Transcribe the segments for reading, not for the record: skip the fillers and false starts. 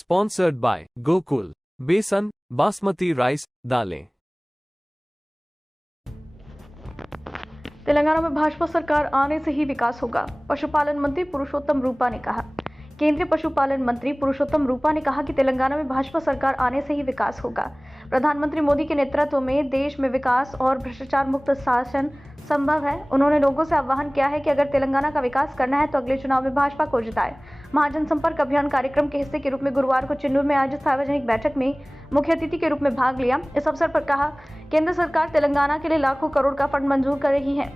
Sponsored by Gokul बेसन basmati rice दालें। तेलंगाना में भाजपा सरकार आने से ही विकास होगा, पशुपालन मंत्री पुरुषोत्तम रूपा ने कहा। केंद्रीय पशुपालन मंत्री पुरुषोत्तम रूपा ने कहा कि तेलंगाना में भाजपा सरकार आने से ही विकास होगा। प्रधानमंत्री मोदी के नेतृत्व में देश में विकास और भ्रष्टाचार मुक्त शासन संभव है। उन्होंने लोगों से आह्वान किया है कि अगर तेलंगाना का विकास करना है तो अगले चुनाव में भाजपा को जिताए। महाजन संपर्क अभियान कार्यक्रम के हिस्से के रूप में गुरुवार को चिन्नूर में आयोजित सार्वजनिक बैठक में मुख्य अतिथि के रूप में भाग लिया। इस अवसर पर कहा, केंद्र सरकार तेलंगाना के लिए लाखों करोड़ का फंड मंजूर कर रही है।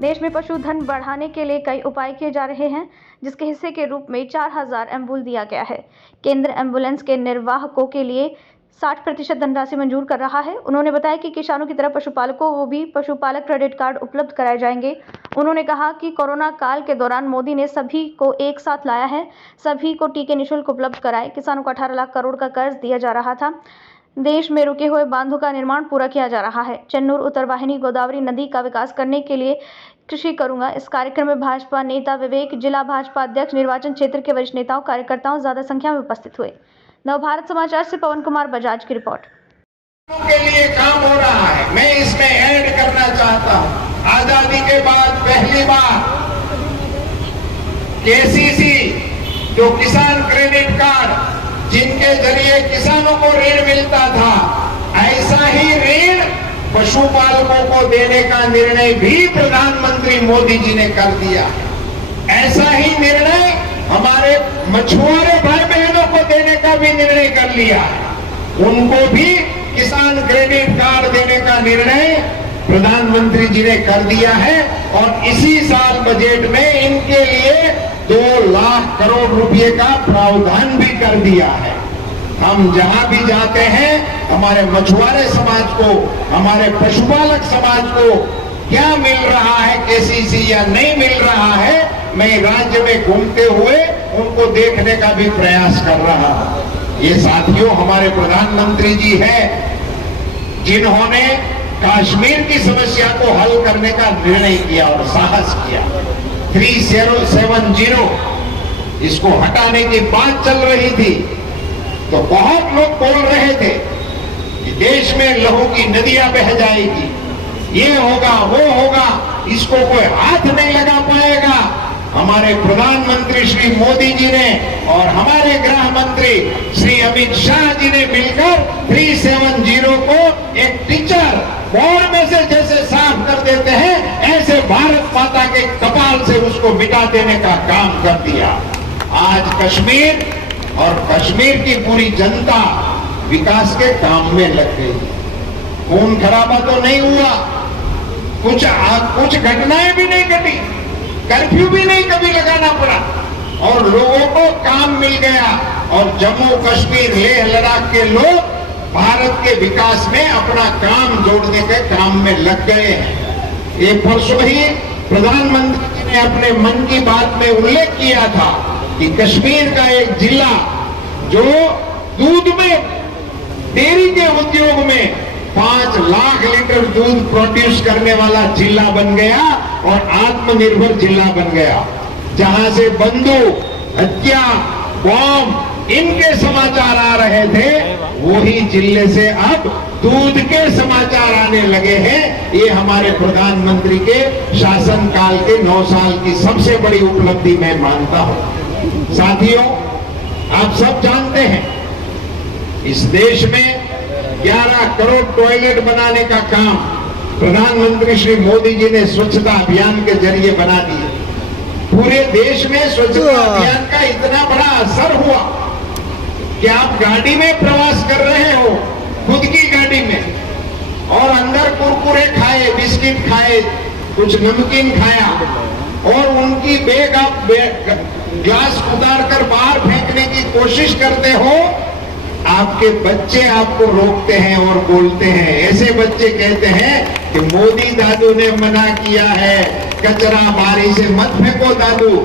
देश में पशुधन बढ़ाने के लिए कई उपाय किए जा रहे हैं, जिसके हिस्से के रूप में 4000 एम्बुल दिया गया है। केंद्र एम्बुलेंस के निर्वाहकों के लिए 60% धनराशि मंजूर कर रहा है। उन्होंने बताया कि किसानों की तरह पशुपालकों को भी पशुपालक क्रेडिट कार्ड उपलब्ध कराए जाएंगे। उन्होंने कहा कि कोरोना काल के दौरान मोदी ने सभी को एक साथ लाया है, सभी को टीके निःशुल्क उपलब्ध कराए। किसानों को 18 लाख करोड़ का कर्ज दिया जा रहा था। देश में रुके हुए बांधों का निर्माण पूरा किया जा रहा है। चेन्नूर उत्तर वाहिनी गोदावरी नदी का विकास करने के लिए कृषि करूंगा। इस कार्यक्रम में भाजपा नेता विवेक, जिला भाजपा अध्यक्ष, निर्वाचन क्षेत्र के वरिष्ठ नेताओं, कार्यकर्ताओं ज्यादा संख्या में उपस्थित हुए। नवभारत समाचार से पवन कुमार बजाज की रिपोर्ट। के लिए काम हो रहा है, मैं इसमें ऐड करना चाहता हूं। आजादी के बाद पहली बार केसीसी जो किसान क्रेडिट कार्ड जिनके जरिए किसानों को ऋण मिलता था, ऐसा ही ऋण पशुपालकों को देने का निर्णय भी प्रधानमंत्री मोदी जी ने कर दिया। ऐसा ही निर्णय हमारे मछुआरे भाई बहनों को देने का भी निर्णय कर लिया है। उनको भी किसान क्रेडिट कार्ड देने का निर्णय प्रधानमंत्री जी ने कर दिया है और इसी साल बजट में इनके लिए 2 लाख करोड़ रुपए का प्रावधान भी कर दिया है। हम जहां भी जाते हैं, हमारे मछुआरे समाज को, हमारे पशुपालक समाज को क्या मिल रहा है केसीसी या नहीं मिल रहा है, मैं राज्य में घूमते हुए उनको देखने का भी प्रयास कर रहा हूं। ये साथियों हमारे प्रधानमंत्री जी हैं जिन्होंने कश्मीर की समस्या को हल करने का निर्णय किया और साहस किया। 3070 इसको हटाने की बात चल रही थी तो बहुत लोग बोल रहे थे कि देश में लहू की नदियां बह जाएगी, ये होगा वो होगा, इसको कोई हाथ नहीं लगा पाएगा। हमारे प्रधानमंत्री श्री मोदी जी ने और हमारे गृह मंत्री श्री अमित शाह जी ने मिलकर 370 को एक टीचर बोर्ड में से जैसे साफ कर देते हैं, ऐसे भारत माता के कपाल से उसको मिटा देने का काम कर दिया। आज कश्मीर और कश्मीर की पूरी जनता विकास के काम में लग गई। खून खराबा तो नहीं हुआ, कुछ घटनाएं भी नहीं घटी, कर्फ्यू भी नहीं कभी लगाना पड़ा और लोगों को काम मिल गया। और जम्मू कश्मीर, लेह लद्दाख के लोग भारत के विकास में अपना काम जोड़ने के काम में लग गए हैं। ये परसों ही प्रधानमंत्री जी ने अपने मन की बात में उल्लेख किया था कि कश्मीर का एक जिला जो दूध में, डेयरी के उद्योग में 5 लाख लीटर दूध प्रोड्यूस करने वाला जिला बन गया और आत्मनिर्भर जिला बन गया। जहां से बंदूक, हत्या, बॉम्ब इनके समाचार आ रहे थे, वही जिले से अब दूध के समाचार आने लगे हैं। ये हमारे प्रधानमंत्री के शासनकाल के 9 साल की सबसे बड़ी उपलब्धि मैं मानता हूं। साथियों, आप सब जानते हैं इस देश में 11 करोड़ टॉयलेट बनाने का काम प्रधानमंत्री श्री मोदी जी ने स्वच्छता अभियान के जरिए बना दिए। पूरे देश में स्वच्छता अभियान का इतना बड़ा असर हुआ कि आप गाड़ी में प्रवास कर रहे हो, खुद की गाड़ी में, और अंदर कुरकुरे खाए, बिस्किट खाए, कुछ नमकीन खाया और उनकी बैग आप ग्लास उतार कर बाहर फेंकने की कोशिश करते हो। आपके बच्चे आपको रोकते हैं और बोलते हैं, ऐसे बच्चे कहते हैं कि मोदी दादू ने मना किया है, कचरा बारी से मत फेंको दादू,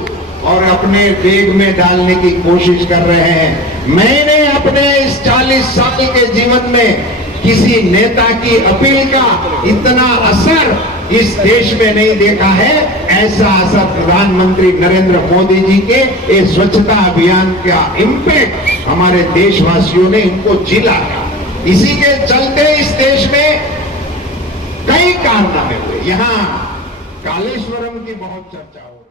और अपने बैग में डालने की कोशिश कर रहे हैं। मैंने अपने इस 40 साल के जीवन में किसी नेता की अपील का इतना असर इस देश में नहीं देखा है। ऐसा असर प्रधानमंत्री नरेंद्र मोदी जी के ये स्वच्छता अभियान का इम्पैक्ट हमारे देशवासियों ने इनको झेला। इसी के चलते इस देश में कई कारनामे हुए। यहाँ कालेश्वरम की बहुत चर्चा हो रही है।